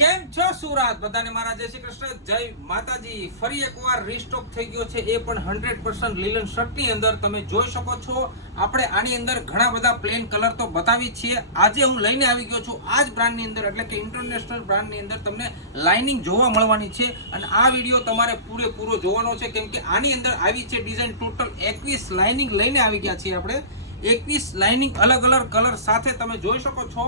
કેમ છો સુરત બધાને મારા જય શ્રી કૃષ્ણ જય માતાજી। ફરી એકવાર રીસ્ટોક થઈ ગયો છે, એ પણ 100% લીલન શર્ટની અંદર તમે જોઈ શકો છો। આપણે આની અંદર ઘણા બધા પ્લેન કલર તો બતાવી છીએ। આજે હું લઈને આવી ગયો છું આ જ બ્રાન્ડની અંદર, એટલે કે ઇન્ટરનેશનલ બ્રાન્ડની અંદર તમને લાઇનિંગ જોવા મળવાની છે અને આ વિડીયો તમારે પૂરેપૂરો જોવાનો છે, કેમ કે આની અંદર આવી છે ડિઝાઇન ટોટલ 21 લાઇનિંગ લઈને આવી ગયા છીએ આપણે। 21 લાઇનિંગ અલગ અલગ કલર સાથે તમે જોઈ શકો છો।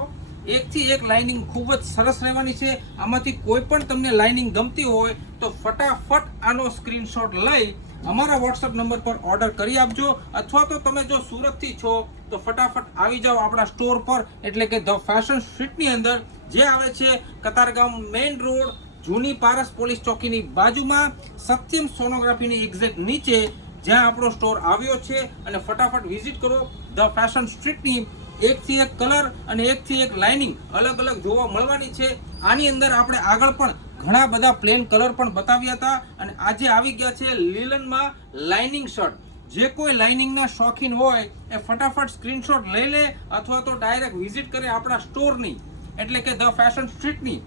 એકથી એક લાઇનિંગ ખૂબ જ સરસ રહેવાની છે। આમાંથી કોઈ પણ તમને લાઇનિંગ ગમતી હોય તો ફટાફટ આનો સ્ક્રીનશોટ લઈ અમારા વોટ્સએપ નંબર પર ઓર્ડર કરી આપજો, અથવા તો તમે જો સુરતથી છો તો ફટાફટ આવી જાઓ આપણા સ્ટોર પર, એટલે કે ધ ફેશન સ્ટ્રીટની અંદર, જે આવે છે કતારગામ મેઇન રોડ, જૂની પારસ પોલીસ ચોકીની બાજુમાં, સત્યમ સોનોગ્રાફીની એક્ઝેક્ટ નીચે જ્યાં આપણો સ્ટોર આવ્યો છે। અને ફટાફટ વિઝિટ કરો ધ ફેશન સ્ટ્રીટની। એકથી એક કલર અને એકથી એક લાઇનિંગ અલગ અલગ જોવા મળવાની છે। આની અંદર આપણે આગળ પણ ઘણા બધા પ્લેન કલર પણ બતાવ્યા હતા અને આજે આવી ગયા છે લીલનમાં લાઇનિંગ શર્ટ। જે કોઈ લાઇનિંગના શોખીન હોય એ ફટાફટ સ્ક્રીનશોટ લઈ લે અથવા તો ડાયરેક્ટ વિઝિટ કરે આપણા સ્ટોરની, એટલે કે ધ ફેશન સ્ટ્રીટની।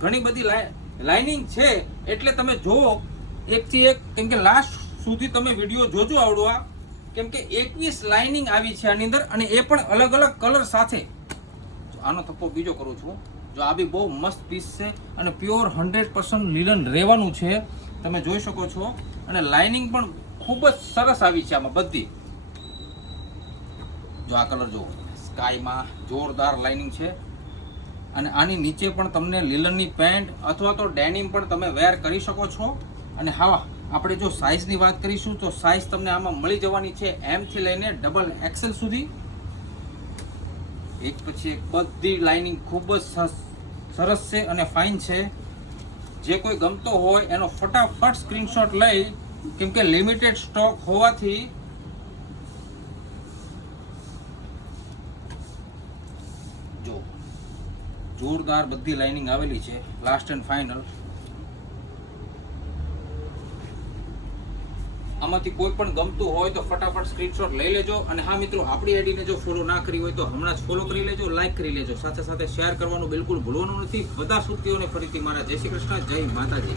ઘણી બધી લાઇનિંગ છે, એટલે તમે જોવો એકથી એક, કેમ કે લાસ્ટ સુધી તમે વિડીયો જોજો આવડવા, કેમ કે 21 લાઇનિંગ આવી છે આની અંદર, અને એ પણ અલગ અલગ કલર સાથે। આનો થપ્પો બીજો કરું છું, જો આ બી બહુ મસ્ત પીસ છે અને પ્યોર 100% લીલન રહેવાનું છે, તમે જોઈ શકો છો। અને લાઇનિંગ પણ ખૂબ જ સરસ આવી છે આમાં બધી। જો આ કલર જો સ્કાયમાં જોરદાર લાઇનિંગ છે, અને આની નીચે પણ તમને લીલનની પેન્ટ અથવા તો ડેનિમ પણ તમે વેર કરી શકો છો। અને હા, આપણે જો સાઇઝની વાત કરીશું તો સાઇઝ તમને આમાં મળી જવાની છે M થી લઈને XXL સુધી। એક પછી એક બધી લાઇનિંગ ખૂબ જ સરસ છે અને ફાઇન છે। જે કોઈ ગમતો હોય એનો ફટાફટ સ્ક્રીનશોટ લઈ, કેમ કે લિમિટેડ સ્ટોક હોવાથી જો જોરદાર બધી લાઇનિંગ આવેલી છે, લાસ્ટ એન્ડ ફાઇનલ। આમાંથી કોઈ પણ ગમતું હોય તો ફટાફટ સ્ક્રીનશોટ લઈ લેજો। અને હા મિત્રો, આપણી આઈડીને જો ફોલો ના કરી હોય તો હમણાં જ ફોલો કરી લેજો, લાઈક કરી લેજો, સાથે સાથે શેર કરવાનું બિલકુલ ભૂલવાનું નથી। બધા સુખીઓને ફરીથી મારા જય શ્રી કૃષ્ણ, જય માતાજી।